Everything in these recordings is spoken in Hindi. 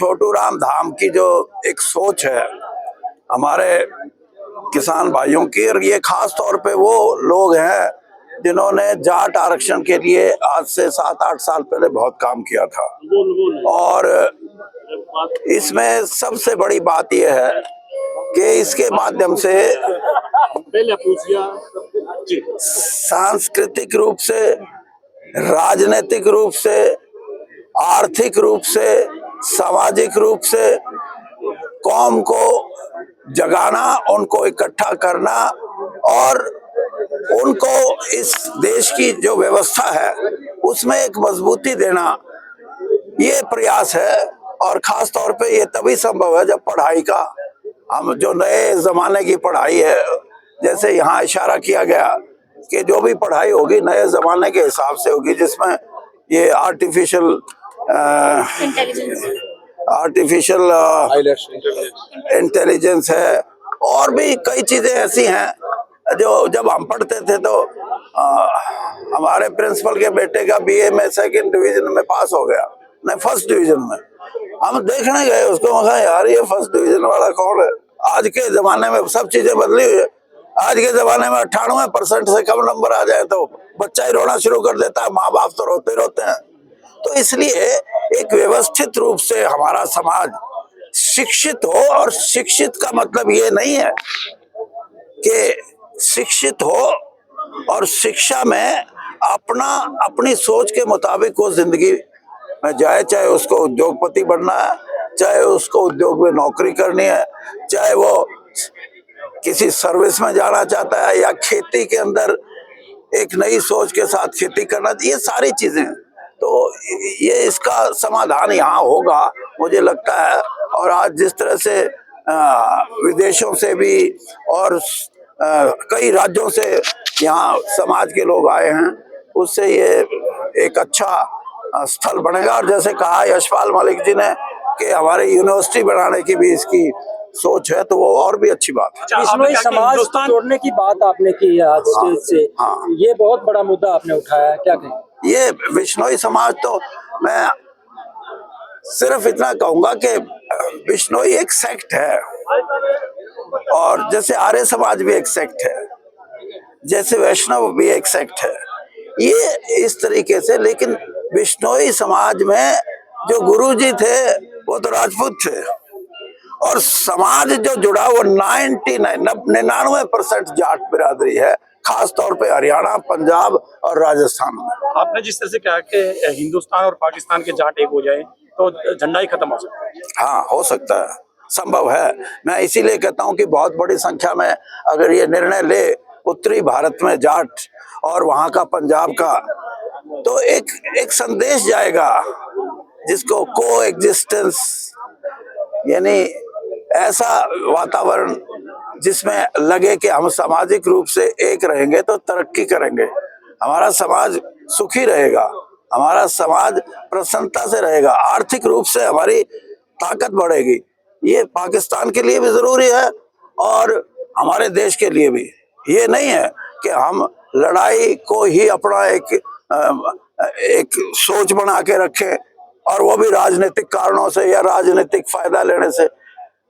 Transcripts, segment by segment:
छोटू राम धाम की जो एक सोच है हमारे किसान भाइयों की, और ये खास तौर पे वो लोग हैं जिन्होंने जाट आरक्षण के लिए आज से 7-8 साल पहले बहुत काम किया था। और इसमें सबसे बड़ी बात यह है कि इसके माध्यम से सांस्कृतिक रूप से, राजनीतिक रूप से, आर्थिक रूप से, सामाजिक रूप से कौम को जगाना, उनको इकट्ठा करना और उनको इस देश की जो व्यवस्था है उसमें एक मजबूती देना, ये प्रयास है। और खास तौर पे ये तभी संभव है जब पढ़ाई का, हम जो नए जमाने की पढ़ाई है, जैसे यहाँ इशारा किया गया कि जो भी पढ़ाई होगी नए जमाने के हिसाब से होगी, जिसमें ये आर्टिफिशियल इंटेलिजेंस है और भी कई चीजें ऐसी हैं जो जब हम पढ़ते थे तो हमारे प्रिंसिपल के बेटे का बीए में 2nd डिवीजन में पास हो गया, नहीं 1st डिवीजन में। हम देखने गए उसको, मैं कहा यार ये 1st डिवीजन वाला कौन है। आज के जमाने में सब चीजें बदली हुई है। आज के जमाने में 98% से कम नंबर आ जाए तो बच्चा ही रोना शुरू कर देता है, माँ बाप तो रोते रोते हैं। तो इसलिए एक व्यवस्थित रूप से हमारा समाज शिक्षित हो, और शिक्षित का मतलब ये नहीं है कि शिक्षित हो और शिक्षा में अपनी सोच के मुताबिक वो जिंदगी में जाए, चाहे उसको उद्योगपति बनना है, चाहे उसको उद्योग में नौकरी करनी है, चाहे वो किसी सर्विस में जाना चाहता है या खेती के अंदर एक नई सोच के साथ खेती करना, ये सारी चीजें। तो ये इसका समाधान यहाँ होगा मुझे लगता है। और आज जिस तरह से विदेशों से भी और कई राज्यों से यहाँ समाज के लोग आए हैं, उससे ये एक अच्छा स्थल बनेगा। और जैसे कहा यशपाल मलिक जी ने कि हमारे यूनिवर्सिटी बनाने की भी इसकी सोच है, तो वो और भी अच्छी बात है। बिश्नोई समाज जोड़ने की बात आपने की आज स्टेज से, ये बहुत बड़ा मुद्दा आपने उठाया, क्या कहें? ये बिश्नोई समाज, तो मैं सिर्फ इतना कहूंगा कि बिश्नोई एक सेक्ट है, और जैसे आर्य समाज भी एक सेक्ट है, जैसे वैष्णव भी एक सेक्ट है, ये इस तरीके से। लेकिन बिश्नोई समाज में जो गुरुजी थे वो तो राजपूत थे, और समाज जो जुड़ा वो 99% जाट बिरादरी है, खास तौर पे हरियाणा, पंजाब और राजस्थान में। आपने जिस तरह से कहा कि हिंदुस्तान और पाकिस्तान के जाट एक हो जाए तो झंडा ही खत्म हो सकता है। हाँ, हो सकता है, संभव है। मैं इसीलिए कहता हूँ कि बहुत बड़ी संख्या में अगर ये निर्णय ले उत्तरी भारत में जाट और वहाँ का पंजाब का, तो एक संदेश जाएगा जिसको को एग्जिस्टेंस, यानी ऐसा वातावरण जिसमें लगे कि हम सामाजिक रूप से एक रहेंगे तो तरक्की करेंगे, हमारा समाज सुखी रहेगा, हमारा समाज प्रसन्नता से रहेगा, आर्थिक रूप से हमारी ताकत बढ़ेगी। ये पाकिस्तान के लिए भी जरूरी है और हमारे देश के लिए भी। ये नहीं है कि हम लड़ाई को ही अपना एक सोच बना के रखें, और वो भी राजनीतिक कारणों से या राजनीतिक फायदा लेने से।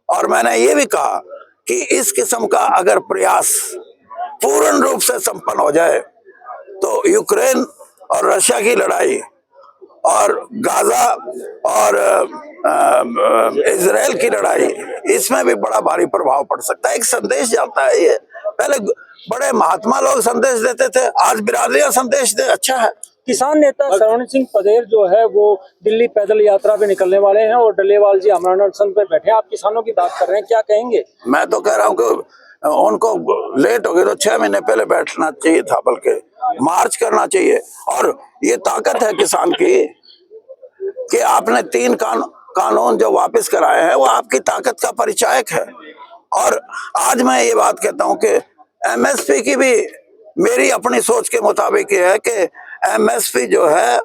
और मैंने ये भी कहा कि इस किस्म का अगर प्रयास पूर्ण रूप से संपन्न हो जाए तो यूक्रेन और रशिया की लड़ाई और गाजा और इजराइल की लड़ाई, इसमें भी बड़ा भारी प्रभाव पड़ सकता है। एक संदेश जाता है। ये पहले बड़े महात्मा लोग संदेश देते थे, आज बिरादरियां संदेश दे, अच्छा है। किसान नेता श्रवण सिंह पटेल जो है वो दिल्ली पैदल यात्रा पे निकलने वाले हैं और डल्लेवाल जी आमरण अनशन पे बैठे हैं। आप किसानों की बात कर रहे हैं, क्या कहेंगे? मैं तो कह रहा हूँ कि उनको लेट हो गई तो 6 महीने पहले बैठना चाहिए था, बल्कि मार्च करना चाहिए। और ये ताकत है किसान की कि आपने 3 कानून जो वापस कराए हैं वो आपकी ताकत का परिचायक है। और आज मैं ये बात कहता हूँ कि एमएसपी की भी मेरी अपनी सोच के मुताबिक ये है कि एमएसपी जो है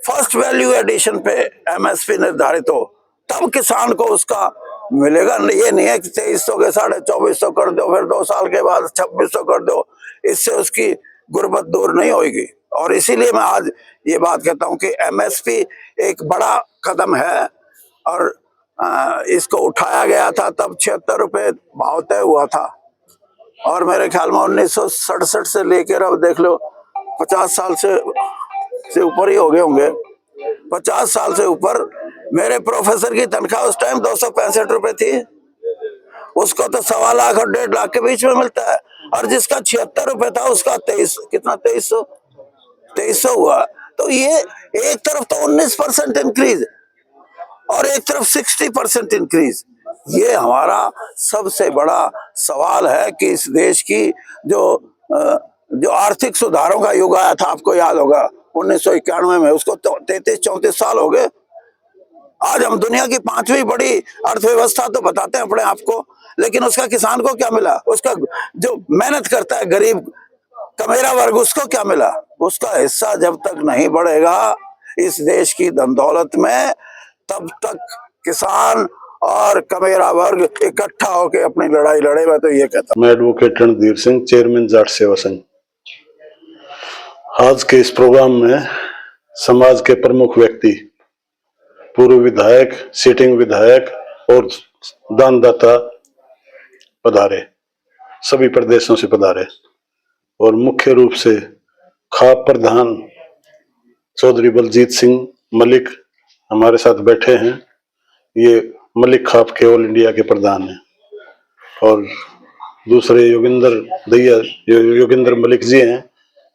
फर्स्ट वैल्यू एडिशन पे एमएसपी निर्धारित हो, तब किसान को उसका मिलेगा। ये नहीं है कि 2300 के 2450 कर दो, फिर 2 साल के बाद 2600 कर दो, इससे उसकी गुर्बत दूर नहीं होगी। और इसीलिए मैं आज ये बात कहता हूँ कि एमएसपी एक बड़ा कदम है और इसको उठाया गया था तब 76 रुपए भाव तय हुआ था, और मेरे ख्याल में 1967 से लेकर अब देख लो 50 साल से ऊपर ही हो गए होंगे, 50 साल से ऊपर। मेरे प्रोफेसर की तनख्वाह उस टाइम 265 रुपए थी, उसको तो 1.25 लाख और 1.5 लाख के बीच में मिलता है, और जिसका 76 रुपए था उसका 2300 हुआ। तो ये एक तरफ तो 19% इंक्रीज और एक तरफ 60% इंक्रीज। ये हमारा सबसे बड़ा सवाल है कि इस देश की जो आर्थिक सुधारों का युग आया था, आपको याद होगा 1991 में, उसको 33-34 साल हो गए। आज हम दुनिया की 5वीं बड़ी अर्थव्यवस्था तो बताते हैं अपने आप को, लेकिन उसका किसान को क्या मिला? उसका जो मेहनत करता है गरीब कमेरा वर्ग, उसको क्या मिला? उसका हिस्सा जब तक नहीं बढ़ेगा इस देश की धन दौलत में, तब तक किसान और कमेरा वर्ग इकट्ठा होकर अपनी लड़ाई लड़े। मैं तो ये कहता हूं। मैं एडवोकेट रणधीर सिंह, चेयरमैन जाट सेवा संघ। आज के इस प्रोग्राम में समाज के प्रमुख व्यक्ति, पूर्व विधायक, सिटिंग विधायक और दानदाता पधारे, सभी प्रदेशों से पधारे, और मुख्य रूप से खाप प्रधान चौधरी बलजीत सिंह मलिक हमारे साथ बैठे हैं। ये मलिक खाप के ऑल इंडिया के प्रधान हैं। और दूसरे योगेंद्र मलिक जी हैं,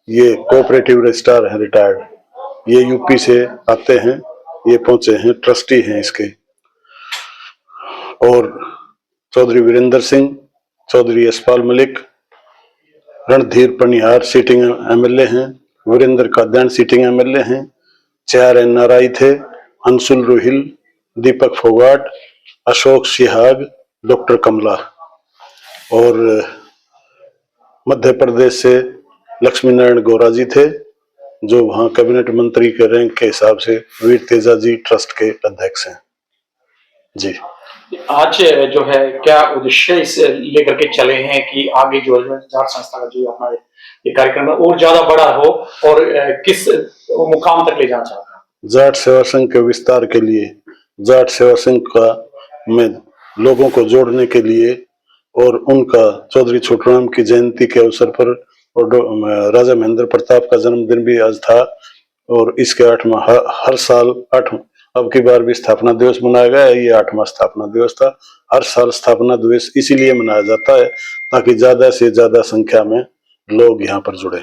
ये कोऑपरेटिव रजिस्ट्रार हैं, रिटायर्ड। ये यूपी से आते हैं, ये पहुंचे हैं, ट्रस्टी हैं इसके। और चौधरी वीरेंद्र सिंह, चौधरी यशपाल मलिक, रणधीर पनिहार सिटिंग एमएलए हैं, वीरेंद्र काद्यान सिटिंग एमएलए हैं, 4 एनआरआई थे, अंशुल रुहिल, दीपक फोगाट, अशोक सिहाग, डॉक्टर कमला। और मध्य प्रदेश से लक्ष्मी नारायण गौरा जी थे, जो वहां कैबिनेट मंत्री के रैंक के हिसाब से वीर तेजा जी ट्रस्ट के अध्यक्ष हैं। जी, आज जो है क्या उद्देश्य इस लेकर के चले हैं कि आगे जो है जाट संस्था का जो अपना ये कार्यक्रम है और ज्यादा बड़ा हो, और किस मुकाम तक ले जाना चाहते हैं? जाट सेवा संघ के विस्तार के लिए, जाट सेवा संघ का में लोगों को जोड़ने के लिए, और उनका चौधरी छोटूराम की जयंती के अवसर पर, और राजा महेंद्र प्रताप का जन्मदिन भी आज था, और इसके 8वां हर साल 8 अब की बार भी स्थापना दिवस मनाया गया है। ये 8वां स्थापना दिवस था। हर साल स्थापना दिवस इसीलिए मनाया जाता है ताकि ज्यादा से ज्यादा संख्या में लोग यहाँ पर जुड़े।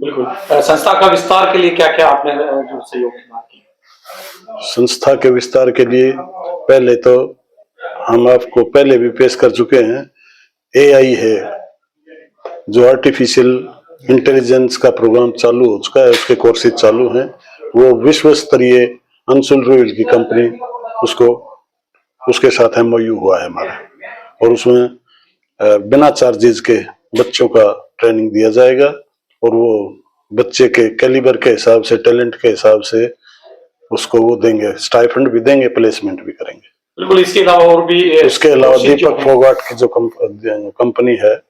बिल्कुल। संस्था का विस्तार के लिए क्या क्या आपने जो सहयोग की बात की? संस्था के विस्तार के लिए पहले तो हम आपको पहले भी पेश कर चुके हैं, एआई है, जो आर्टिफिशियल इंटेलिजेंस का प्रोग्राम चालू हो चुका है, उसके कोर्सेज चालू हैं। वो विश्व स्तरीय अंशुल रुहिल की कंपनी, उसके साथ एमओयू हुआ है हमारा, और उसमें बिना चार्जेस के बच्चों का ट्रेनिंग दिया जाएगा, और वो बच्चे के कैलिबर के हिसाब से, टैलेंट के हिसाब से उसको वो देंगे, स्टाइपेंड भी देंगे, प्लेसमेंट भी करेंगे। बिल्कुल। इसके अलावा और भी, उसके अलावा दीपक फोगाट की जो कंपनी है,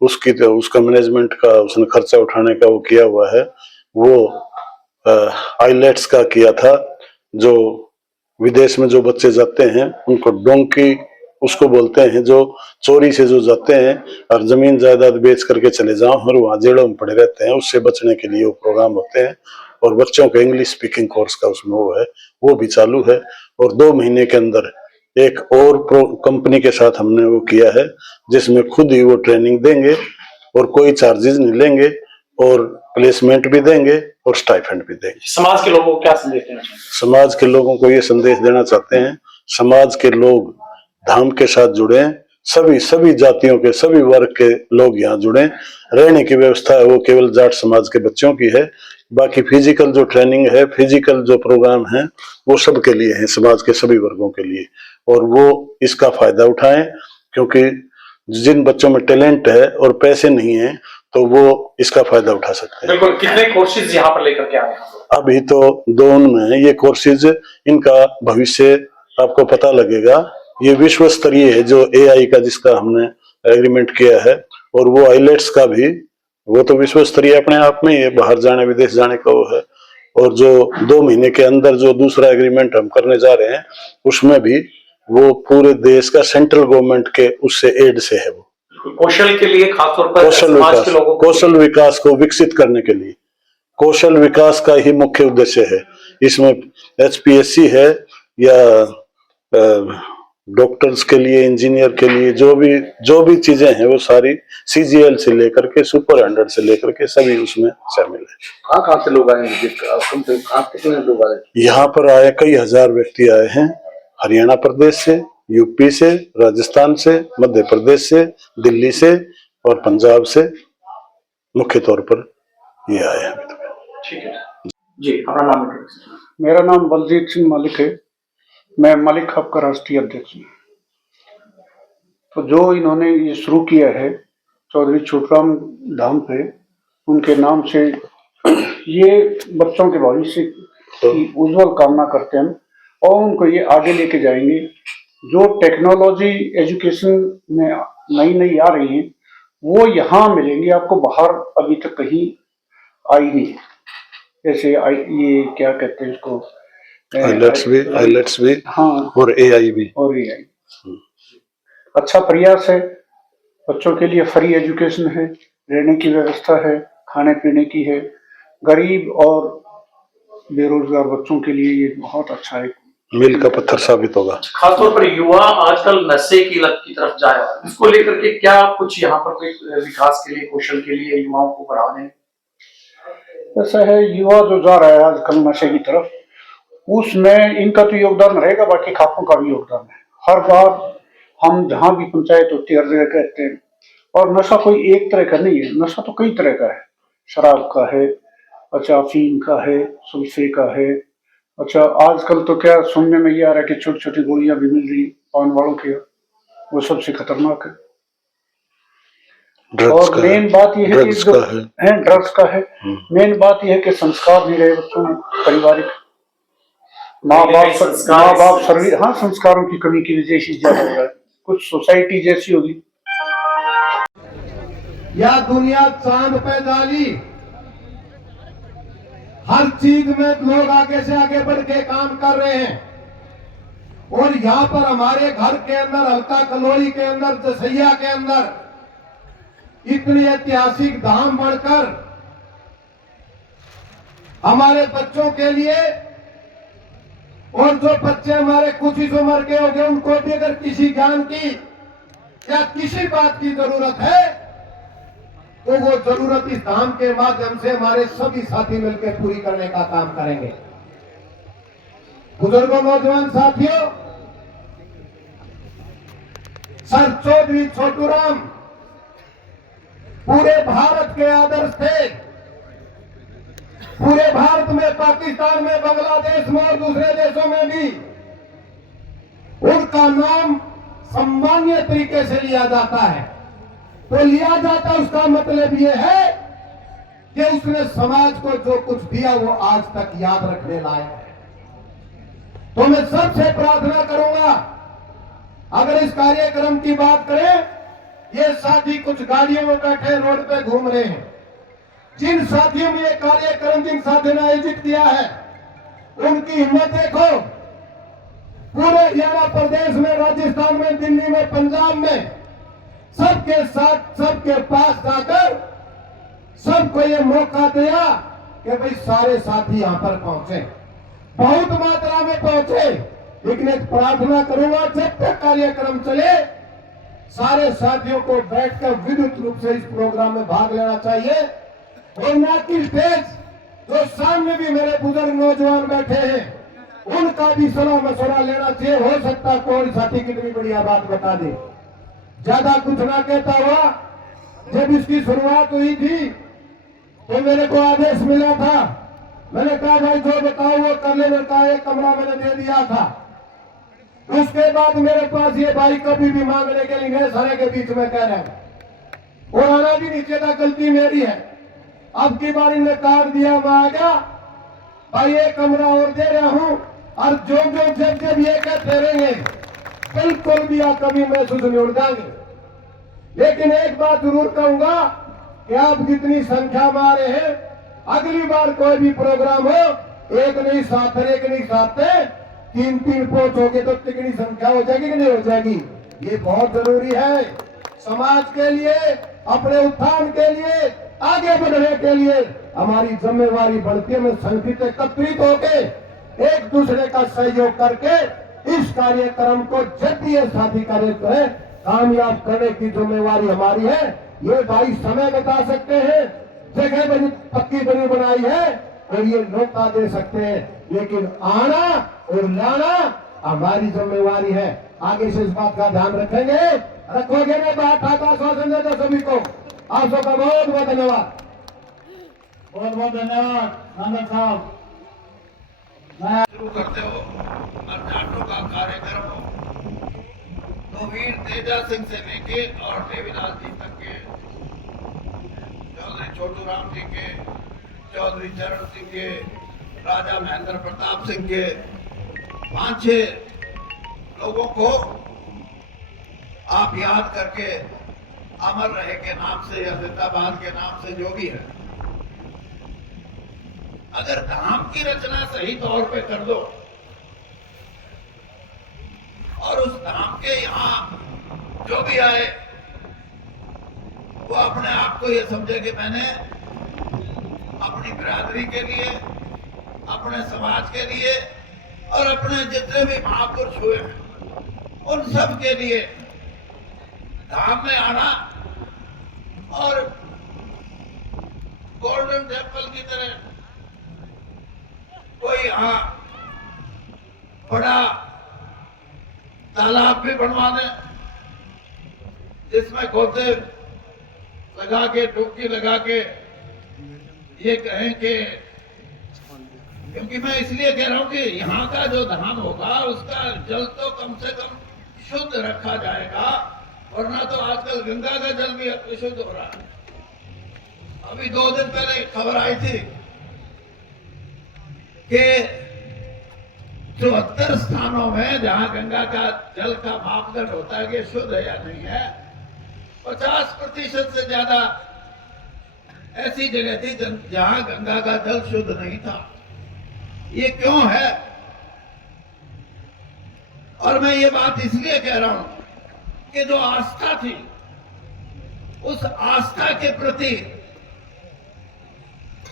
उसका मैनेजमेंट का, उसने खर्चा उठाने का वो किया हुआ है। वो आईलेट्स का किया था, जो विदेश में जो बच्चे जाते हैं उनको डोंकी उसको बोलते हैं, जो चोरी से जो जाते हैं और जमीन जायदाद बेच करके चले जाओ और वहां जेलों में पड़े रहते हैं, उससे बचने के लिए वो प्रोग्राम होते हैं। और बच्चों के इंग्लिश स्पीकिंग कोर्स का उसमें वो है, वो भी चालू है। और 2 महीने के अंदर एक और कंपनी के साथ हमने वो किया है, जिसमें खुद ही वो ट्रेनिंग देंगे और कोई चार्जेस नहीं लेंगे, और प्लेसमेंट भी देंगे और स्टाइपेंड भी देंगे। समाज के लोगों को क्या संदेश देना चाहिए? समाज के लोगों को ये संदेश देना चाहते हैं, समाज के लोग धाम के साथ जुड़े, सभी जातियों के, सभी वर्ग के लोग यहाँ जुड़े। रहने की व्यवस्था है वो केवल जाट समाज के बच्चों की है, बाकी फिजिकल जो ट्रेनिंग है, फिजिकल जो प्रोग्राम है, वो सबके लिए है, समाज के सभी वर्गों के लिए। और वो इसका फायदा उठाएं, क्योंकि जिन बच्चों में टैलेंट है और पैसे नहीं है, तो वो इसका फायदा उठा सकते हैं। बिल्कुल। कितने कोर्सेज यहाँ पर लेकर के आए हैं? अभी तो 2 में ये कोर्सेज, इनका भविष्य आपको पता लगेगा। ये विश्व स्तरीय है, जो एआई का जिसका हमने एग्रीमेंट किया है, और वो आईलेट्स का भी, वो तो विश्व स्तरीय अपने आप में ही है, बाहर जाने, विदेश जाने का वो है। और जो 2 महीने के अंदर जो दूसरा एग्रीमेंट हम करने जा रहे हैं उसमें भी वो पूरे देश का सेंट्रल गवर्नमेंट के उससे एड से है। वो कौशल के लिए खासतौर पर समाज के लोगों को कौशल विकास को विकसित करने के लिए, कौशल विकास का ही मुख्य उद्देश्य है। इसमें HPSC है या डॉक्टर्स के लिए, इंजीनियर के लिए जो भी चीजें हैं वो सारी CGL से लेकर के सुपर 100 से लेकर के सभी उसमें शामिल है। कहाँ से लोग आए हैं? कहाँ कितने लोग आए? यहाँ पर आए कई हजार व्यक्ति आए हैं, हरियाणा प्रदेश से, यूपी से, राजस्थान से, मध्य प्रदेश से, दिल्ली से और पंजाब से मुख्य तौर पर ये आए हैं। ठीक है जी, अपना नाम बताइए। मेरा नाम बलजीत सिंह मलिक है। मैं मलिक हब का राष्ट्रीय अध्यक्ष हूँ। तो जो इन्होंने ये शुरू किया है चौधरी छोटूराम धाम पे, उनके नाम से ये बच्चों के भविष्य की उज्जवल कामना करते हैं और उनको ये आगे लेके जाएंगे। जो टेक्नोलॉजी एजुकेशन में नई नई आ रही है वो यहाँ मिलेंगी आपको, बाहर अभी तक कहीं आई नहीं। जैसे ये क्या कहते हैं इसको, आइलेट्स भी हाँ, और AI भी। अच्छा प्रयास है। बच्चों के लिए फ्री एजुकेशन है, रहने की व्यवस्था है, खाने पीने की है। गरीब और बेरोजगार बच्चों के लिए ये बहुत अच्छा है, मील का पत्थर साबित होगा। खासतौर पर युवा आजकल नशे की लत की तरफ जा रहा है, इसको लेकर के क्या कुछ यहाँ पर कोई विकास के लिए, कौशल के लिए युवाओं को बढ़ावा दें? ऐसा है, युवा जो जा रहा है आजकल नशे की तरफ, उसमें इनका तो योगदान रहेगा, बाकी खाकों का भी योगदान है। हर बार हम जहाँ भी पंचायत होती है हर जगह कहते हैं, और नशा कोई एक तरह का नहीं है, नशा तो कई तरह का है। शराब का है, अच्छा अफीम का है, सुल्फे का है, अच्छा आजकल तो क्या सुनने में ये आ रहा है कि छोटी छोटी गोलियां भी मिल रही पान वालों की, वो सबसे खतरनाक है। और मेन बात यह है कि जो है ड्रग्स का है, मेन बात यह है कि संस्कार नहीं रहे बच्चों में, पारिवारिक माँ बाप सर्विस, हाँ, संस्कारों की कमी की वजह से ज्यादा हो रहा है। कुछ सोसाइटी जैसी होगी या दुनिया चांद पे डाली, हर चीज में लोग आगे से आगे बढ़ के काम कर रहे हैं। और यहाँ पर हमारे घर के अंदर, हल्का कलोई के अंदर, दसैया के अंदर इतनी ऐतिहासिक धाम बढ़कर हमारे बच्चों के लिए, और जो बच्चे हमारे कुछ इस उम्र के हो गए, उनको भी अगर किसी ज्ञान की या किसी बात की जरूरत है तो वो जरूरत इस धाम के माध्यम से हमारे सभी साथी मिलकर पूरी करने का काम करेंगे। बुजुर्गों, नौजवान साथियों, सर चौधरी छोटूराम पूरे भारत के आदर्श थे। पूरे भारत में, पाकिस्तान में, बांग्लादेश में और दूसरे देशों में भी उनका नाम सम्मानीय तरीके से लिया जाता है। तो लिया जाता, उसका मतलब यह है कि उसने समाज को जो कुछ दिया वो आज तक याद रखने लायक है। तो मैं सबसे प्रार्थना करूंगा, अगर इस कार्यक्रम की बात करें, ये साथी कुछ गाड़ियों में बैठे रोड पे घूम रहे हैं। जिन साथियों ने ये कार्यक्रम, जिन साथियों ने आयोजित किया है, उनकी हिम्मत देखो। पूरे हरियाणा प्रदेश में, राजस्थान में, दिल्ली में, पंजाब में, सबके साथ, सबके पास जाकर सबको ये मौका दिया कि भाई सारे साथी यहां पर पहुंचे, बहुत मात्रा में पहुंचे। लेकिन एक प्रार्थना करूंगा, जब तक कार्यक्रम चले सारे साथियों को बैठकर विद्युत रूप से इस प्रोग्राम में भाग लेना चाहिए। और ना कि स्टेज, जो सामने भी मेरे बुजुर्ग नौजवान बैठे हैं, उनका भी सलाह मशवरा लेना चाहिए। हो सकता कोई साथी कितनी बढ़िया बात बता दे। ज्यादा कुछ ना कहता हुआ, जब इसकी शुरुआत हुई थी तो मेरे को आदेश मिला था, मैंने कहा भाई जो बताओ वो कर ले। मैंने कहा एक कमरा मैंने दे दिया था। उसके बाद मेरे पास ये भाई कभी भी मांगने के लिए गए, सारे के बीच में कह रहे हैं, और आना भी नीचे था, गलती मेरी है। अब की बार इन्हें काट दिया, मैं आ गया, भाई एक कमरा और दे रहा हूं, और जो जब ये कहते रहेंगे बिल्कुल भी आप कभी महसूस नहीं उड़ाएंगे। लेकिन एक बात जरूर कहूंगा कि आप जितनी संख्या में आ रहे हैं, अगली बार कोई भी प्रोग्राम हो, एक नहीं साथ 3 पहुंचोगे तो तिगनी संख्या हो जाएगी कि नहीं हो जाएगी? ये बहुत जरूरी है समाज के लिए, अपने उत्थान के लिए, आगे बढ़ने के लिए हमारी जिम्मेवारी बढ़ती है। हमें संगठित एकत्रित होके एक दूसरे का सहयोग करके इस कार्यक्रम को जब भी ये साथी कार्यक्रम है कामयाब करने की जिम्मेवारी हमारी है। ये भाई समय बता सकते हैं, जगह बनी पक्की बनी बनाई है और ये न्योता दे सकते हैं, लेकिन आना और लाना हमारी जिम्मेवारी है। आगे से इस बात का ध्यान रखेंगे, रखोगे ना बात का आश्वासन देते सभी को। आप सबका बहुत बहुत धन्यवाद। बहुत बहुत धन्यवाद नंदन साहब। शुरू करते हो और जाटों का कार्यक्रम हो तो वीर तेजा सिंह से लेके और देवीलाल जी तक के, चौधरी छोटू राम जी के, चौधरी चरण सिंह के, राजा महेंद्र प्रताप सिंह के 5-6 लोगों को आप याद करके अमर रहे के नाम से या जिंदाबाद के नाम से जो भी है, अगर धाम की रचना सही तौर पे कर दो और उस धाम के यहाँ जो भी आए वो अपने आप को ये समझे कि मैंने अपनी बिरादरी के लिए, अपने समाज के लिए और अपने जितने भी महापुरुष हुए हैं उन सब के लिए धाम में आना और गोल्डन टेम्पल की तरह कोई यहाँ बड़ा तालाब भी बनवा दें जिसमें गोते लगा के, डुबकी लगा के ये कहें कि, क्योंकि मैं इसलिए कह रहा हूं कि यहाँ का जो धाम होगा उसका जल तो कम से कम शुद्ध रखा जाएगा, वरना तो आजकल गंगा का जल भी अशुद्ध हो रहा है। अभी 2 दिन पहले खबर आई थी कि 74 स्थानों में जहां गंगा का जल का मापदंड होता है कि शुद्ध है या नहीं है, 50% से ज्यादा ऐसी जगह थी जहां गंगा का जल शुद्ध नहीं था। ये क्यों है? और मैं ये बात इसलिए कह रहा हूं कि जो आस्था थी उस आस्था के प्रति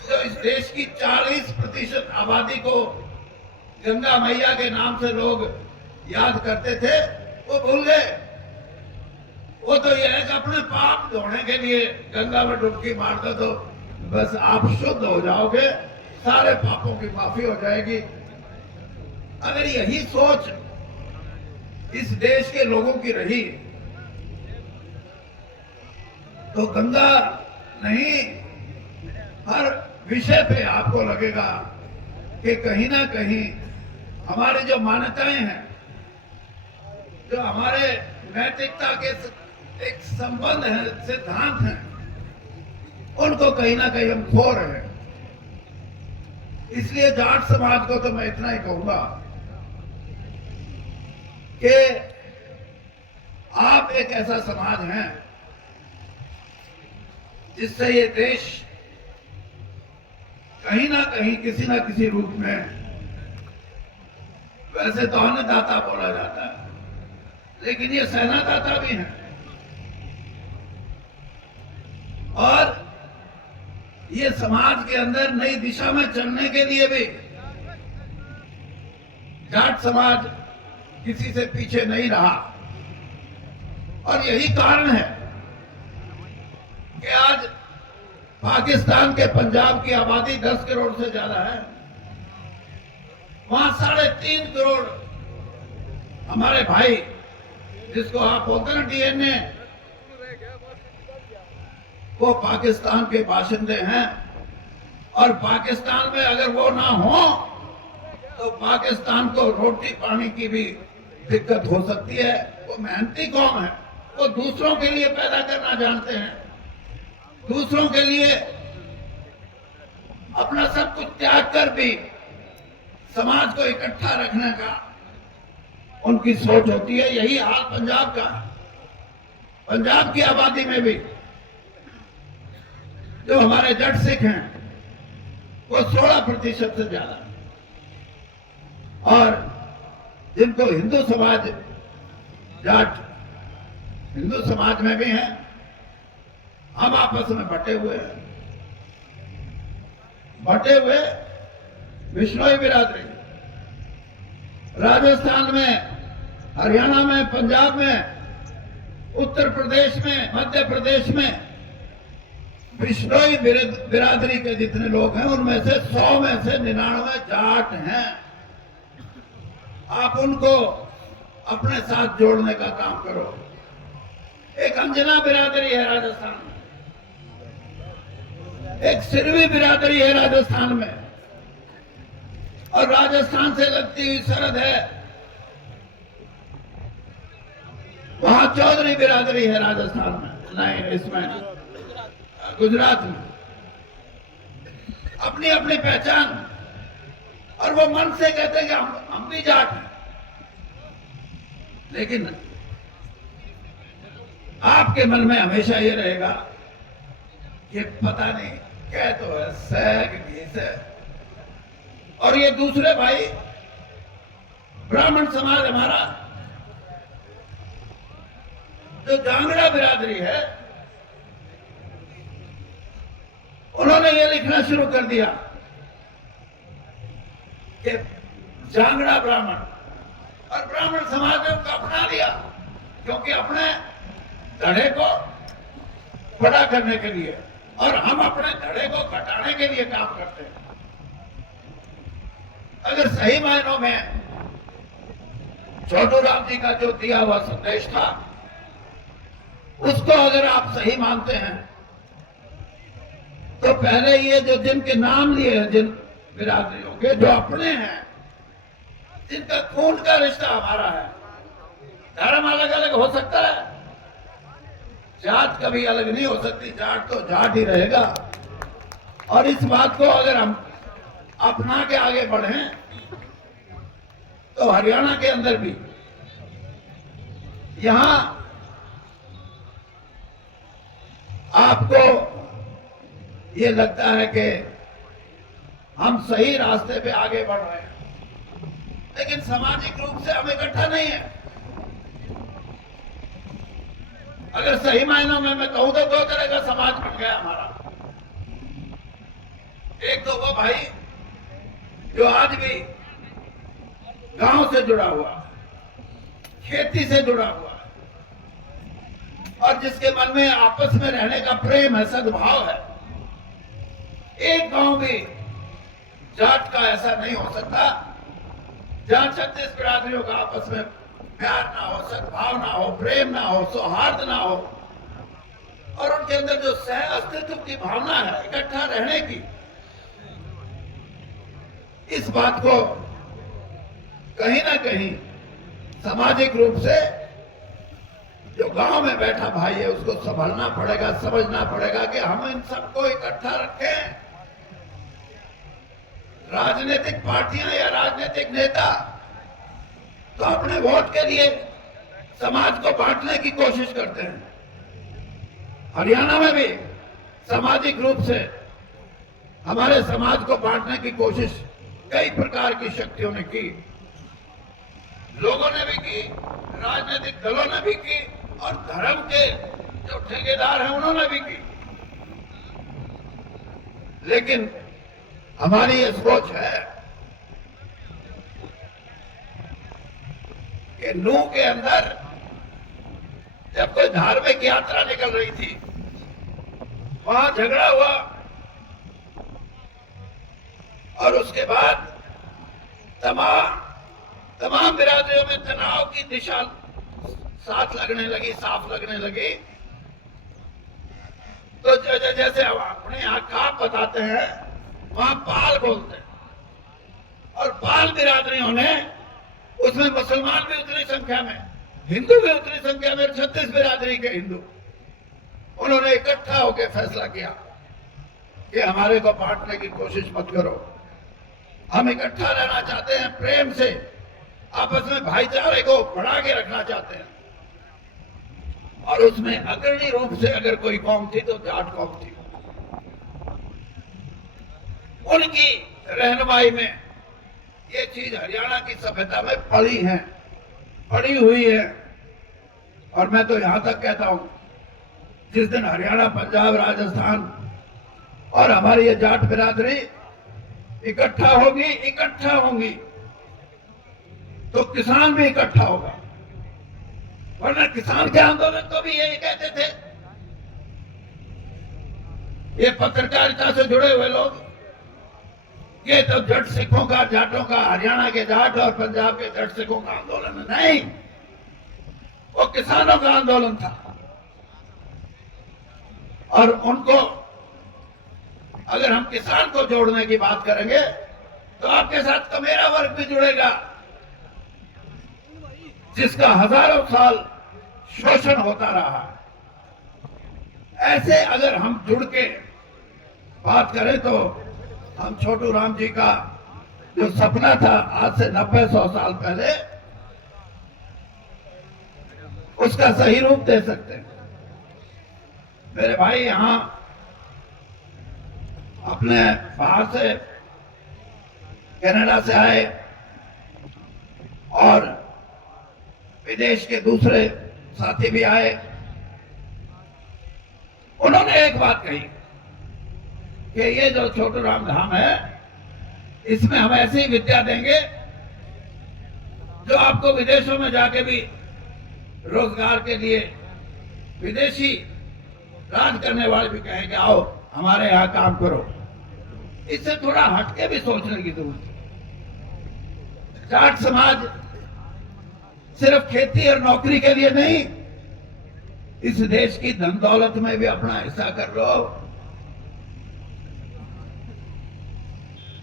जो इस देश की 40% आबादी को गंगा मैया के नाम से लोग याद करते थे, वो भूल गए। वो तो यह है कि अपने पाप धोने के लिए गंगा में डुबकी मार दो तो बस आप शुद्ध हो जाओगे, सारे पापों की माफी हो जाएगी। अगर यही सोच इस देश के लोगों की रही तो गंगा नहीं, हर विषय पे आपको लगेगा कि कहीं ना कहीं हमारी जो मान्यताएं हैं, जो हमारे नैतिकता के एक संबंध है, सिद्धांत हैं, उनको कहीं ना कहीं हम खो रहे हैं। इसलिए जाट समाज को तो मैं इतना ही कहूंगा कि आप एक ऐसा समाज हैं जिससे ये देश कहीं ना कहीं किसी ना किसी रूप में, वैसे तो अन्नदाता बोला जाता है लेकिन ये सेनादाता भी हैं, और ये समाज के अंदर नई दिशा में चलने के लिए भी जाट समाज किसी से पीछे नहीं रहा। और यही कारण है कि आज पाकिस्तान के पंजाब की आबादी 10 करोड़ से ज्यादा है, वहां 3.5 करोड़ हमारे भाई, जिसको आप बोलते हैं डीएनए, वो पाकिस्तान के बाशिंदे हैं। और पाकिस्तान में अगर वो ना हो तो पाकिस्तान को रोटी पानी की भी दिक्कत हो सकती है। वो मेहनती कौम है, वो दूसरों के लिए पैदा करना जानते हैं, दूसरों के लिए अपना सब कुछ त्याग कर भी समाज को इकट्ठा रखने का उनकी सोच होती है। यही हाल पंजाब का है। पंजाब की आबादी में भी जो हमारे जट सिख हैं वो 16% से ज्यादा है। और जिनको हिंदू समाज जाट हिंदू समाज में भी हैं, हम आपस में बटे हुए हैं, बटे हुए बिश्नोई बिरादरी राजस्थान में, हरियाणा में, पंजाब में, उत्तर प्रदेश में, मध्य प्रदेश में बिश्नोई बिरादरी के जितने लोग हैं उनमें से 100 में से 99 जाट हैं। आप उनको अपने साथ जोड़ने का काम करो। एक अंजना बिरादरी है राजस्थान में, एक सिरवी बिरादरी है राजस्थान में, और राजस्थान से लगती हुई सरहद है, वहां चौधरी बिरादरी है राजस्थान में, नहीं इसमें गुजरात में। अपनी अपनी पहचान, और वो मन से कहते हैं कि हम भी जाट हैं, लेकिन आपके मन में हमेशा ये रहेगा कि पता नहीं क्या तो है, सैग घीस है। और ये दूसरे भाई ब्राह्मण समाज हमारा जो जांगड़ा बिरादरी है, उन्होंने ये लिखना शुरू कर दिया कि जांगड़ा ब्राह्मण, और ब्राह्मण समाज ने उनको अपना लिया, क्योंकि अपने धड़े को बड़ा करने के लिए, और हम अपने धड़े को घटाने के लिए काम करते हैं। अगर सही मायनों में छोटू राम जी का जो दिया हुआ संदेश था, उसको अगर आप सही मानते हैं, तो पहले ये जो जिनके नाम लिए हैं, जिन बिरादरियों के जो अपने हैं, जिनका खून का रिश्ता हमारा है, धर्म अलग अलग हो सकता है, जात कभी अलग नहीं हो सकती, जाट तो जाट ही रहेगा। और इस बात को अगर हम अपना के आगे बढ़ें, तो हरियाणा के अंदर भी यहां आपको ये लगता है कि हम सही रास्ते पे आगे बढ़ रहे हैं, लेकिन सामाजिक रूप से हम इकट्ठा नहीं है। अगर सही मायनों में मैं कहूं तो 2 तरह का समाज बन गया हमारा। एक तो वो भाई जो आज भी गांव से जुड़ा हुआ, खेती से जुड़ा हुआ, और जिसके मन में आपस में रहने का प्रेम है, सद्भाव है। एक गांव भी जाट का ऐसा नहीं हो सकता जहां 36 बिरादरियों का आपस में प्यार ना हो, सद्भाव ना हो, प्रेम ना हो, सौहार्द ना हो, और उनके अंदर जो सह अस्तित्व की भावना है, इकट्ठा रहने की, इस बात को कहीं ना कहीं सामाजिक रूप से जो गांव में बैठा भाई है उसको संभालना पड़ेगा, समझना पड़ेगा कि हम इन सबको इकट्ठा रखें। राजनीतिक पार्टियां या राजनीतिक नेता तो अपने वोट के लिए समाज को बांटने की कोशिश करते हैं। हरियाणा में भी सामाजिक रूप से हमारे समाज को बांटने की कोशिश कई प्रकार की शक्तियों ने की, लोगों ने भी की, राजनीतिक दलों ने भी की, और धर्म के जो ठेकेदार हैं उन्होंने भी की। लेकिन हमारी ये सोच है कि नूह के अंदर जब कोई धार्मिक यात्रा निकल रही थी, वहां झगड़ा हुआ, और उसके बाद तमाम बिरादरियों में तनाव की दिशा साफ लगने लगी। तो जैसे हम अपने यहाँ काप बताते हैं, वहां पाल बोलते हैं, और पाल बिरादरियों ने, उसमें मुसलमान भी उतनी संख्या में, हिंदू भी उतनी संख्या में, 36 बिरादरी के हिंदू, उन्होंने इकट्ठा होकर फैसला किया कि हमारे को बांटने की कोशिश मत करो, हम इकट्ठा रहना चाहते हैं, प्रेम से आपस में भाईचारे को बढ़ा के रखना चाहते हैं। और उसमें अग्रणी रूप से अगर कोई कौम थी तो जाट कौम थी। उनकी रहनुमाई में ये चीज हरियाणा की सभ्यता में पड़ी हुई है। और मैं तो यहां तक कहता हूं, जिस दिन हरियाणा, पंजाब, राजस्थान और हमारी ये जाट बिरादरी इकट्ठा होंगी तो किसान भी इकट्ठा होगा। वरना किसान के आंदोलन को भी यही कहते थे ये पत्रकारिता से जुड़े हुए लोग, ये तो जट सिखों का, जाटों का, हरियाणा के जाट और पंजाब के जट सिखों का आंदोलन है। नहीं, वो किसानों का आंदोलन था। और उनको, अगर हम किसान को जोड़ने की बात करेंगे तो आपके साथ कमेरा वर्ग भी जुड़ेगा, जिसका हजारों साल शोषण होता रहा। ऐसे अगर हम जुड़ के बात करें तो हम छोटू राम जी का जो सपना था आज से 90-100 साल पहले, उसका सही रूप दे सकते हैं। मेरे भाई यहां अपने बाहर से, कनाडा से आए और विदेश के दूसरे साथी भी आए। उन्होंने एक बात कही कि ये जो छोटू राम धाम है, इसमें हम ऐसी विद्या देंगे जो आपको विदेशों में जाके भी रोजगार के लिए विदेशी राज करने वाले भी कहेंगे आओ हमारे यहाँ काम करो। इससे थोड़ा हटके भी सोचने की जरूरत है। जाट समाज सिर्फ खेती और नौकरी के लिए नहीं, इस देश की धन दौलत में भी अपना हिस्सा कर लो।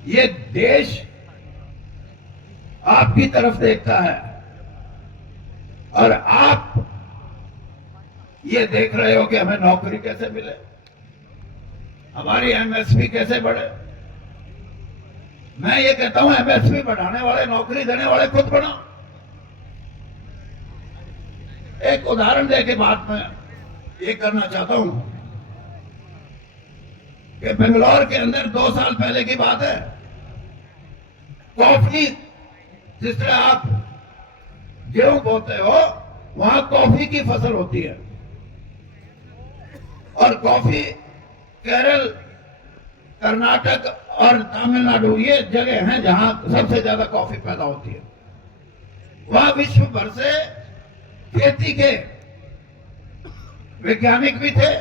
ये देश आपकी तरफ देखता है और आप ये देख रहे हो कि हमें नौकरी कैसे मिले, हमारी एमएसपी कैसे बढ़े। मैं ये कहता हूं एमएसपी बढ़ाने वाले, नौकरी देने वाले खुद बनो। एक उदाहरण देके बात मैं ये करना चाहता हूं कि बेंगलोर के अंदर 2 साल पहले की बात है, कॉफी, जिस तरह आप गेहूं बोते हो वहां कॉफी की फसल होती है। और कॉफी केरल, कर्नाटक और तमिलनाडु ये जगह हैं जहां सबसे ज्यादा कॉफी पैदा होती है। वहां विश्व भर से खेती के वैज्ञानिक भी थे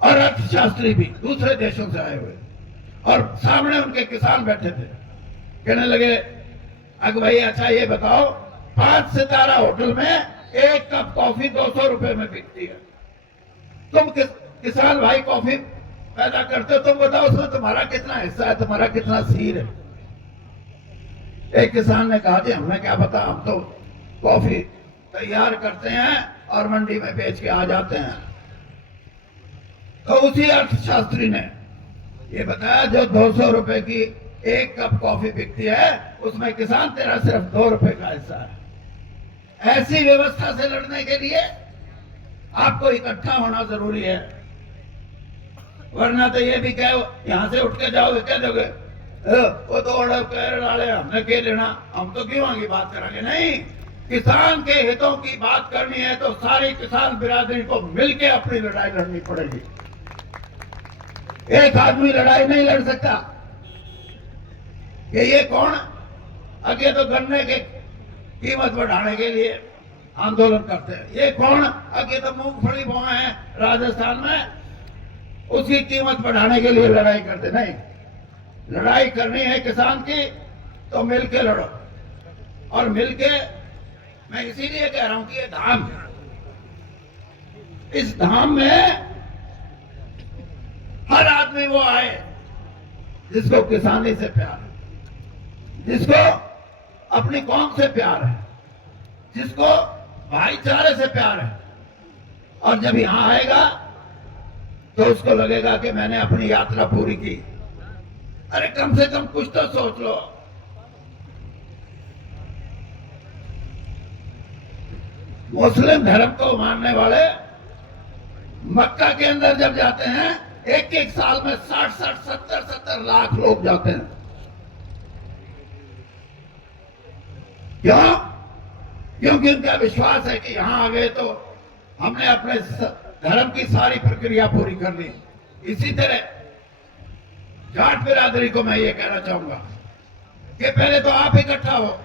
और अर्थशास्त्री भी, दूसरे देशों से आए हुए। और सामने उनके किसान बैठे थे, कहने लगे अग भाई अच्छा ये बताओ, 5 सितारा होटल में 1 कप कॉफी 200 रुपए में बिकती है। तुम किसान भाई कॉफी पैदा करते हो, तुम बताओ उसमें तुम्हारा कितना हिस्सा है, तुम्हारा कितना सीर है। एक किसान ने कहा जी हमें क्या पता, हम तो कॉफी तैयार करते हैं और मंडी में बेच के आ जाते हैं। तो उसी अर्थशास्त्री ने ये बताया जो 200 रुपए की 1 कप कॉफी बिकती है उसमें किसान तेरा सिर्फ 2 रुपए का हिस्सा है। ऐसी व्यवस्था से लड़ने के लिए आपको इकट्ठा होना जरूरी है, वरना तो ये भी कहो यहां से उठ के जाओगे कह दोगे वो तो ऑर्डर केरल वाले, हमने क्या लेना, हम तो क्यों आगे बात करेंगे। नहीं, किसान के हितों की बात करनी है तो सारी किसान बिरादरी को मिलकर अपनी लड़ाई लड़नी पड़ेगी। एक आदमी लड़ाई नहीं लड़ सकता कि ये कौन, आगे तो गन्ने के कीमत बढ़ाने के लिए आंदोलन करते हैं, ये कौन, आगे तो मूंगफली बोए हैं राजस्थान में, उसकी कीमत बढ़ाने के लिए लड़ाई करते। नहीं, लड़ाई करनी है किसान की तो मिलके लड़ो। और मिलके, मैं इसीलिए कह रहा हूं कि ये धाम, इस धाम में हर आदमी वो आए जिसको किसानी से प्यार है, जिसको अपनी कौम से प्यार है, जिसको भाईचारे से प्यार है। और जब यहां आएगा तो उसको लगेगा कि मैंने अपनी यात्रा पूरी की। अरे कम से कम कुछ तो सोच लो। मुस्लिम धर्म को मानने वाले मक्का के अंदर जब जाते हैं एक एक साल में 60-60, 70-70 लाख लोग जाते हैं। क्यों? क्योंकि उनका विश्वास है कि यहां आ गए तो हमने अपने धर्म की सारी प्रक्रिया पूरी कर ली। इसी तरह जाट बिरादरी को मैं ये कहना चाहूंगा कि पहले तो आप इकट्ठा हो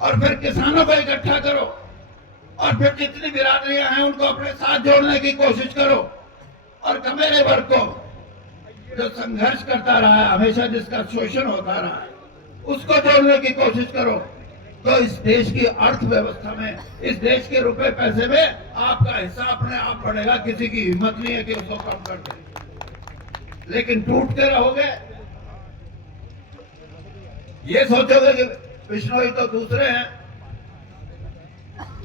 और फिर किसानों को इकट्ठा करो और फिर जितनी बिरादरियां हैं उनको अपने साथ जोड़ने की कोशिश करो और कमेरे वर्ग को जो संघर्ष करता रहा है, हमेशा जिसका शोषण होता रहा है, उसको जोड़ने की कोशिश करो। तो इस देश की अर्थव्यवस्था में, इस देश के रुपए पैसे में आपका हिस्सा अपने आप बढ़ेगा। किसी की हिम्मत नहीं है कि उसको कम कर दे, लेकिन टूटते रहोगे, ये सोचोगे कि बिश्नोई तो दूसरे हैं।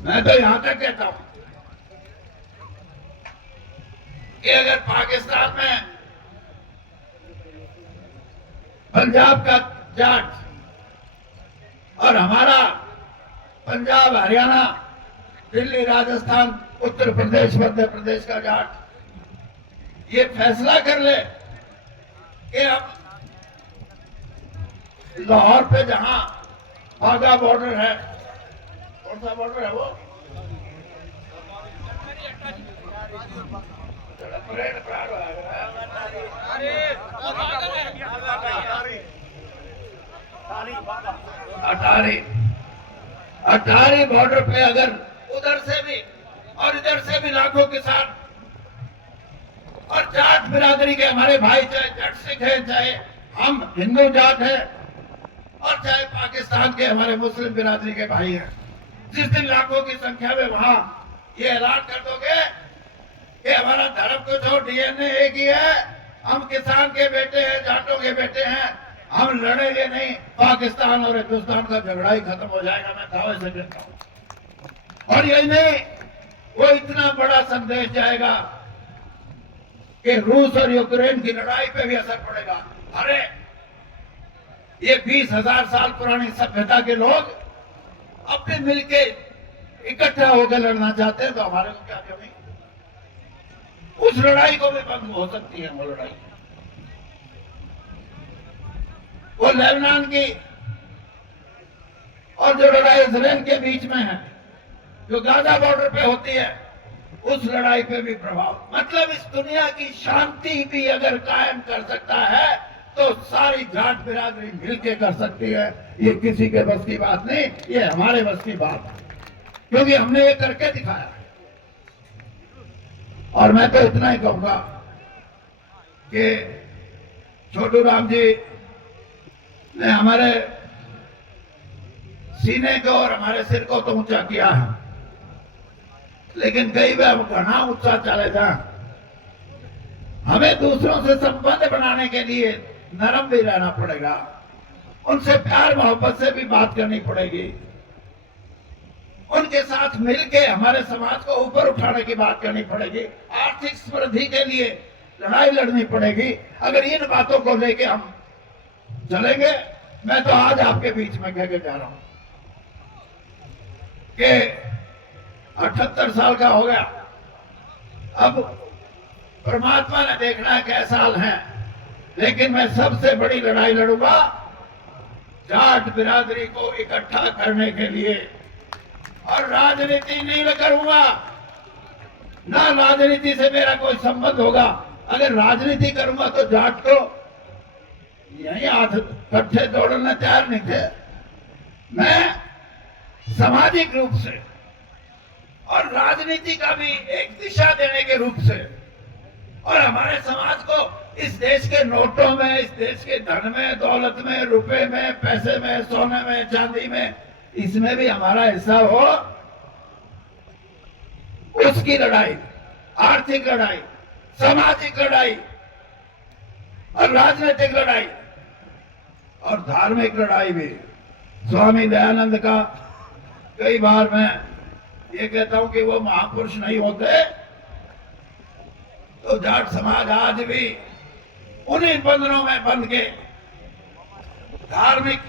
मैं तो यहां तक कहता हूं कि अगर पाकिस्तान में पंजाब का जाट और हमारा पंजाब, हरियाणा, दिल्ली, राजस्थान, उत्तर प्रदेश, मध्य प्रदेश का जाट ये फैसला कर ले कि हम लाहौर पे जहां वाघा बॉर्डर है, कौन सा बॉर्डर है वो, अटारी बॉर्डर पे अगर उधर से भी और इधर से भी लाखों किसान और जाट बिरादरी के हमारे भाई, चाहे जट सिख है, चाहे हम हिंदू जाट है और चाहे पाकिस्तान के हमारे मुस्लिम बिरादरी के भाई हैं, जिस दिन लाखों की संख्या में वहां ये ऐलान कर दोगे कि हमारा धर्म को जो डीएनए एक ही है, हम किसान के बेटे हैं, जाटों के बेटे हैं, हम लड़ेंगे नहीं, पाकिस्तान और हिंदुस्तान का झगड़ा ही खत्म हो जाएगा। मैं दावे से कहता हूं। और यही नहीं, वो इतना बड़ा संदेश जाएगा कि रूस और यूक्रेन की लड़ाई पे भी असर पड़ेगा। अरे ये 20,000 साल पुरानी सभ्यता के लोग अपने मिलके इकट्ठा होकर लड़ना चाहते हैं, तो हमारे को क्या कमी? उस लड़ाई को भी बंद हो सकती है। वो लड़ाई, वो लेबनान की और जो लड़ाई इजराइल के बीच में है, जो गाजा बॉर्डर पे होती है, उस लड़ाई पे भी प्रभाव। मतलब इस दुनिया की शांति भी अगर कायम कर सकता है तो सारी जाट बिरादरी मिलके कर सकती है। ये किसी के बस की बात नहीं, ये हमारे बस की बात है, क्योंकि हमने ये करके दिखाया। और मैं तो इतना ही कहूंगा कि छोटू राम जी ने हमारे सीने को और हमारे सिर को तो ऊंचा किया है, लेकिन कई बार घना ऊंचा चले जाए, हमें दूसरों से संबंध बनाने के लिए नरम भी रहना पड़ेगा, उनसे प्यार मोहब्बत से भी बात करनी पड़ेगी, उनके साथ मिलके हमारे समाज को ऊपर उठाने की बात करनी पड़ेगी, आर्थिक समृद्धि के लिए लड़ाई लड़नी पड़ेगी। अगर इन बातों को लेके हम चलेंगे, मैं तो आज आपके बीच में कह के जा रहा हूं कि 78 साल का हो गया, अब परमात्मा ने देखना है कैसा साल है, लेकिन मैं सबसे बड़ी लड़ाई लड़ूंगा जाट बिरादरी को इकट्ठा करने के लिए। और राजनीति नहीं करूंगा, ना राजनीति से मेरा कोई संबंध होगा। अगर राजनीति करूंगा तो जाट को यही हाथ कट्ठे दौड़ने तैयार नहीं थे। मैं सामाजिक रूप से और राजनीति का भी एक दिशा देने के रूप से, और हमारे समाज को इस देश के नोटों में, इस देश के धन में, दौलत में, रुपए में, पैसे में, सोने में, चांदी में, इसमें भी हमारा हिस्सा हो, उसकी लड़ाई, आर्थिक लड़ाई, सामाजिक लड़ाई और राजनीतिक लड़ाई और धार्मिक लड़ाई भी। स्वामी दयानंद का कई बार मैं ये कहता हूं कि वो महापुरुष नहीं होते तो जाट समाज आज भी उन्हीं बंधनों में बंध के धार्मिक,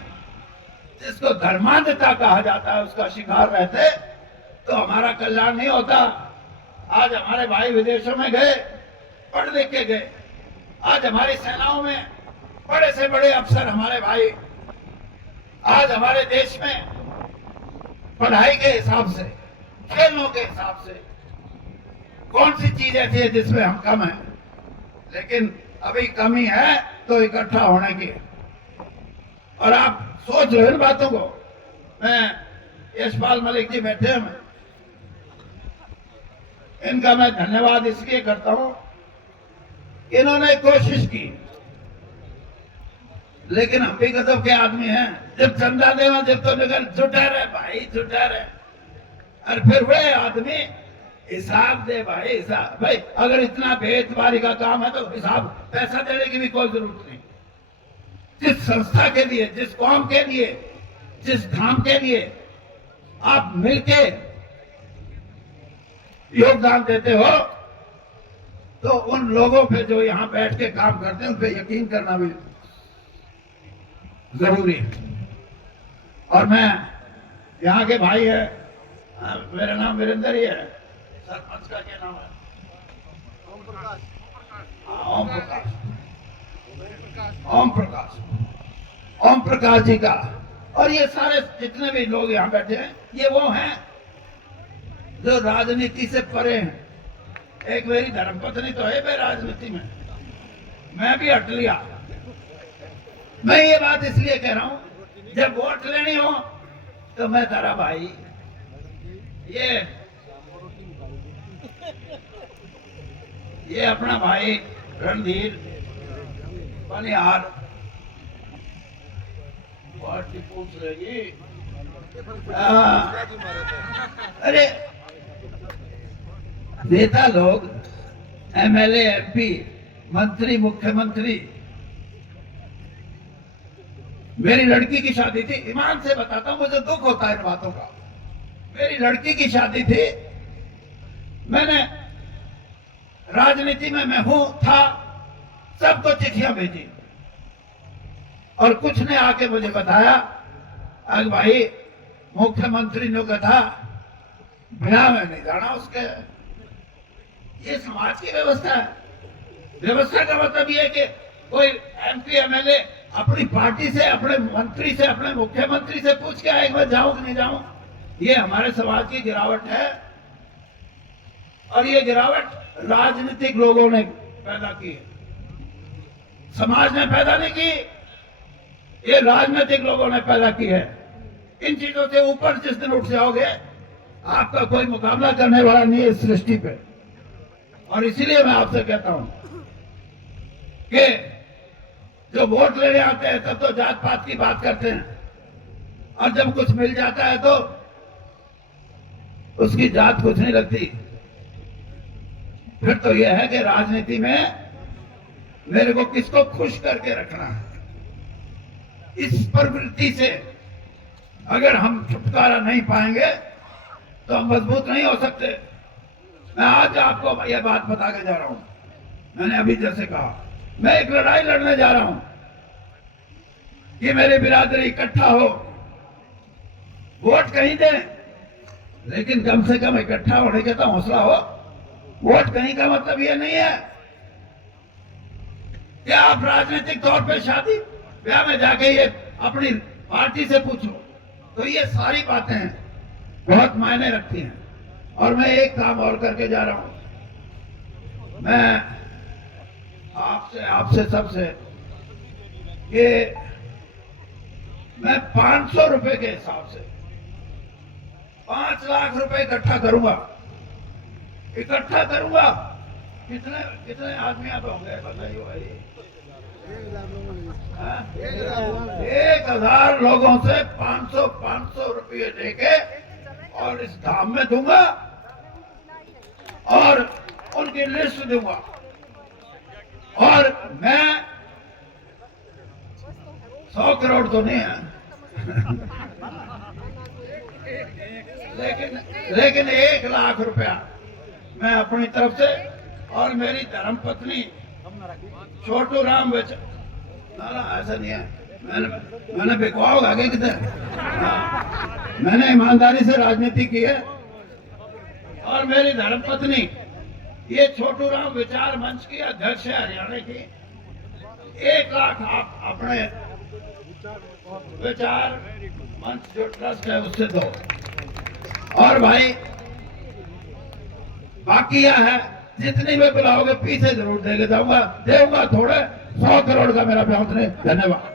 जिसको धर्मांधता कहा जाता है, उसका शिकार रहते तो हमारा कल्याण नहीं होता। आज हमारे भाई विदेशों में गए, पढ़ लिख के गए। आज हमारी सेनाओं में बड़े से बड़े अफसर हमारे भाई आज हमारे देश में पढ़ाई के हिसाब से, खेलों के हिसाब से कौन सी चीज ऐसी है जिसमें हम कम हैं, लेकिन अभी कमी है तो इकट्ठा होने की। और आप सोच लो इन बातों को। मैं यशपाल मलिक जी बैठे हैं, इनका मैं धन्यवाद इसलिए करता हूं, इन्होंने कोशिश की, लेकिन हम भी गजब के आदमी हैं। जब चंदा देवा जब तो निकल जुटा रहे भाई, जुटा रहे, और फिर वे आदमी हिसाब दे भाई, हिसाब भाई। अगर इतना बेतबारी का काम है तो हिसाब, पैसा देने की भी कोई जरूरत नहीं। जिस संस्था के लिए, जिस कौम के लिए, जिस धाम के लिए आप मिलके योगदान देते हो, तो उन लोगों पे जो यहाँ बैठ के काम करते हैं उन पे यकीन करना भी जरूरी है। और मैं यहाँ के भाई है, मेरा नाम वीरेंद्र ही है, सरपंच का क्या नाम है? ओम प्रकाश। ओम प्रकाश जी का, और ये सारे जितने भी लोग यहाँ बैठे हैं, ये वो हैं जो राजनीति से परे हैं। एक मेरी धर्मपत्नी तो है मैं राजनीति में, मैं भी हट लिया। मैं ये बात इसलिए कह रहा हूं, जब वोट लेनी हो तो मैं तेरा भाई, ये अपना भाई रणधीर बनिहार पार्टी पूछ रही। अरे नेता लोग, एमएलए, एमपी, मंत्री, मुख्यमंत्री, मेरी लड़की की शादी थी, ईमान से बताता हूं, मुझे दुख होता है इन बातों का। मेरी लड़की की शादी थी, मैंने राजनीति में मैं हूं था, सबको चिट्ठियां भेजी, और कुछ ने आके मुझे बताया, अरे भाई मुख्यमंत्री ने कहा बिना में नहीं जाना उसके। ये समाज की व्यवस्था है। व्यवस्था का मतलब ये है कि कोई एमपी एमएलए अपनी पार्टी से, अपने मंत्री से, अपने मुख्यमंत्री से पूछ के आए मैं जाऊं कि नहीं जाऊं। ये हमारे समाज की गिरावट है, और ये गिरावट राजनीतिक लोगों ने पैदा की है, समाज ने पैदा नहीं की, ये राजनीतिक लोगों ने पैदा की है। इन चीजों से ऊपर जिस दिन उठ जाओगे, आपका कोई मुकाबला करने वाला नहीं है इस सृष्टि पे। और इसीलिए मैं आपसे कहता हूं कि जो वोट लेने आते हैं तब तो जात पात की बात करते हैं, और जब कुछ मिल जाता है तो उसकी जात कुछ नहीं लगती। फिर तो यह है कि राजनीति में मेरे को किसको खुश करके रखना है, इस प्रवृत्ति से अगर हम छुटकारा नहीं पाएंगे तो हम मजबूत नहीं हो सकते। मैं आज आपको यह बात बता के जा रहा हूं, मैंने अभी जैसे कहा, मैं एक लड़ाई लड़ने जा रहा हूं कि मेरी बिरादरी इकट्ठा हो, वोट कहीं दे, लेकिन कम से कम इकट्ठा होने का तो हौसला हो। वोट कहीं का मतलब यह नहीं है कि आप राजनीतिक तौर पे शादी ब्याह में जाके ये अपनी पार्टी से पूछो, तो ये सारी बातें बहुत मायने रखती हैं। और मैं एक काम और करके जा रहा हूं, मैं आपसे सबसे कि मैं 500 रुपए के हिसाब से 5 लाख रुपए इकट्ठा करूंगा। कितने आदमी आप होंगे बताइए भाई? 1000 लोगों से 500 रुपये लेके और इस धाम में दूंगा, और उनकी लिस्ट दूंगा। और मैं 100 करोड़ तो नहीं है लेकिन 1 लाख रुपया मैं अपनी तरफ से, और मेरी धर्मपत्नी छोटू राम बेच, ना ऐसा नहीं है, मैंने बिकवाओ आगे किधर, मैंने ईमानदारी से राजनीति की है। और मेरी धर्मपत्नी ये छोटू राम विचार मंच की अध्यक्ष है हरियाणा की। 1 लाख आप अपने विचार मंच जो ट्रस्ट है उससे दो। और भाई बाकी यह है जितनी भी बुलाओगे पीछे जरूर देके जाऊंगा, देऊंगा थोड़े 100 करोड़ का मेरा ब्याह। धन्यवाद।